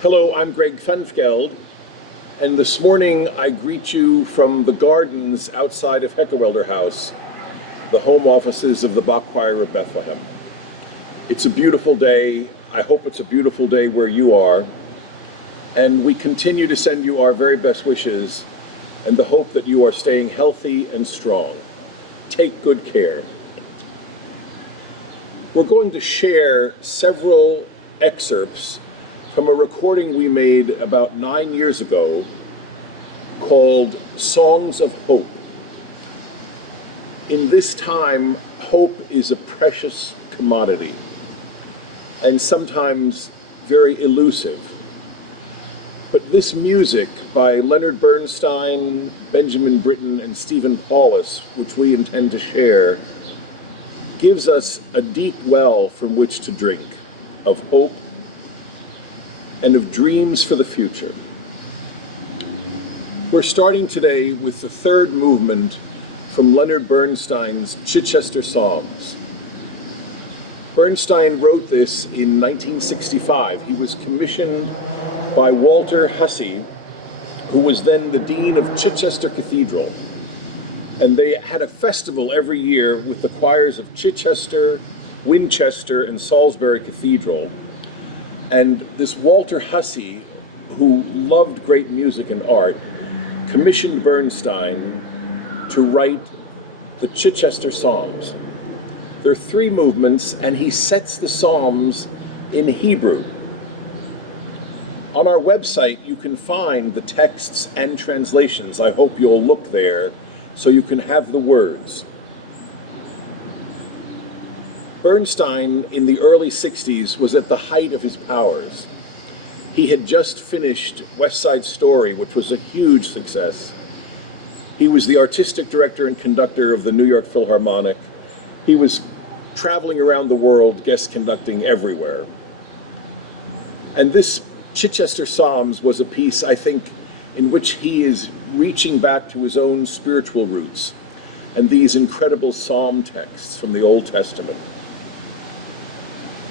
Hello, I'm Greg Funfgeld, and this morning I greet you from the gardens outside of Heckewelder House, the home offices of the Bach Choir of Bethlehem. It's a beautiful day. I hope it's a beautiful day where you are, and we continue to send you our very best wishes and the hope that you are staying healthy and strong. Take good care. We're going to share several excerpts from a recording we made about 9 years ago called Songs of Hope. In this time, hope is a precious commodity and sometimes very elusive. But this music by Leonard Bernstein, Benjamin Britten, and Stephen Paulus, which we intend to share, gives us a deep well from which to drink of hope and of dreams for the future. We're starting today with the third movement from Leonard Bernstein's Chichester Psalms. Bernstein wrote this in 1965. He was commissioned by Walter Hussey, who was then the Dean of Chichester Cathedral. And they had a festival every year with the choirs of Chichester, Winchester, and Salisbury Cathedral. And this Walter Hussey, who loved great music and art, commissioned Bernstein to write the Chichester Psalms. There are three movements, and he sets the Psalms in Hebrew. On our website, you can find the texts and translations. I hope you'll look there so you can have the words. Bernstein, in the early 60s, was at the height of his powers. He had just finished West Side Story, which was a huge success. He was the artistic director and conductor of the New York Philharmonic. He was traveling around the world, guest conducting everywhere. And this Chichester Psalms was a piece, I think, in which he is reaching back to his own spiritual roots and these incredible psalm texts from the Old Testament.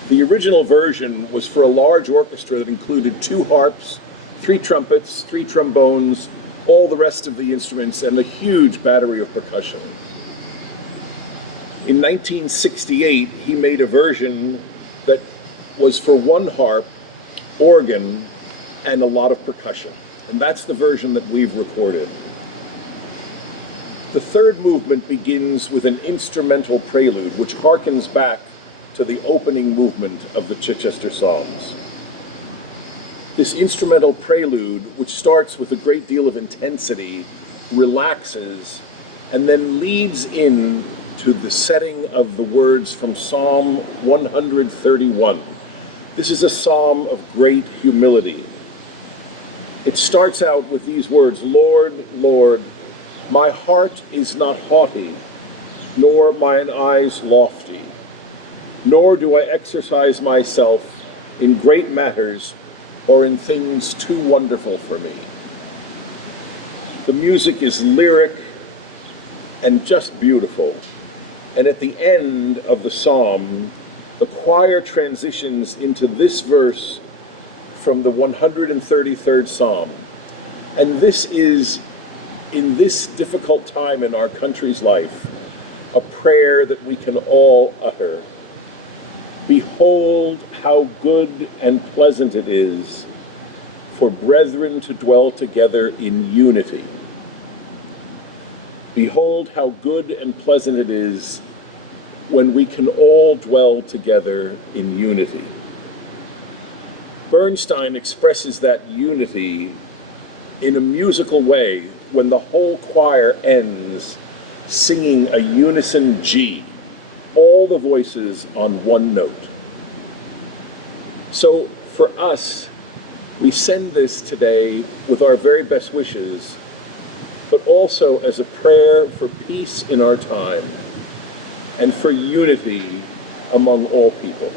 The original version was for a large orchestra that included 2 harps, 3 trumpets, 3 trombones, all the rest of the instruments, and a huge battery of percussion. In 1968, he made a version that was for 1 harp, organ, and a lot of percussion. And that's the version that we've recorded. The third movement begins with an instrumental prelude, which harkens back to the opening movement of the Chichester Psalms. This instrumental prelude, which starts with a great deal of intensity, relaxes, and then leads in to the setting of the words from Psalm 131. This is a psalm of great humility. It starts out with these words, "Lord, Lord, my heart is not haughty, nor mine eyes lofty, nor do I exercise myself in great matters or in things too wonderful for me." The music is lyric and just beautiful. And at the end of the psalm, the choir transitions into this verse from the 133rd Psalm. And this is, in this difficult time in our country's life, a prayer that we can all utter. "Behold how good and pleasant it is for brethren to dwell together in unity." Behold how good and pleasant it is when we can all dwell together in unity. Bernstein expresses that unity in a musical way when the whole choir ends singing a unison G, all the voices on one note. So for us, we send this today with our very best wishes, but also as a prayer for peace in our time and for unity among all people.